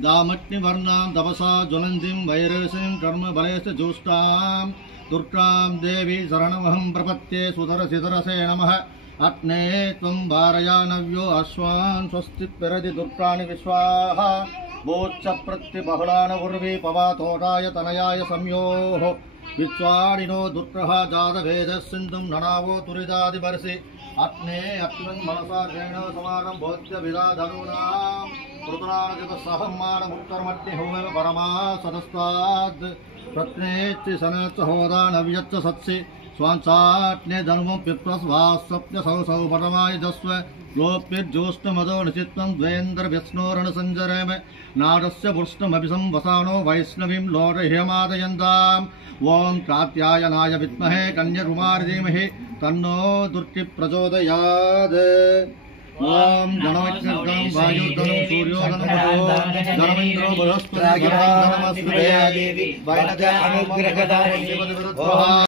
दामट्निवर्णां तपसा ज्वलन्तीं वैरसीं कर्मबलेश्च जुष्टां दुर्गां देवी शरणमहं प्रपद्ये सुधरसिधरसे नमः अग्ने त्वं वारयानव्यो अश्वान् स्वस्ति प्रति दुर्गाणि विश्वाः बोच्च प्रत्यबहुलान उर्वी पवातोटाय तनयाय संयोः विश्वाणिनो दुर्गः जातवेदः सिन्धुं ननावो तुरिदादिवर्षि अग्ने अग्निं मनसा घेण समानं बोध्य विदाधनूनां पुत्राणजतसहमानमुत्तरमग्निहोमेव परमा सदस्ताद् प्रत्नेच्चि सनच्च होदानव्यच्च सत्सि स्वांसाट्ने धर्मं पिप्रस्वासप्य सौसौ परमायुधस्व गोप्यज्योष्णमदो निचित्तं द्वेन्द्रव्यस्नोरणसञ्जरेम नाडस्य पुष्टमभिसं वसानो वैष्णवीं लोटह्यमादयन्ताम् ॐ कात्यायनाय विद्महे कन्याकुमारी धीमहि तन्नो दुर्गि प्रचोदयात् ॐ गणवज्ञर्गं वायुर्गणं सूर्योगणमतो गणमिन्द्रो बृहस्पतिर्गणमस्पते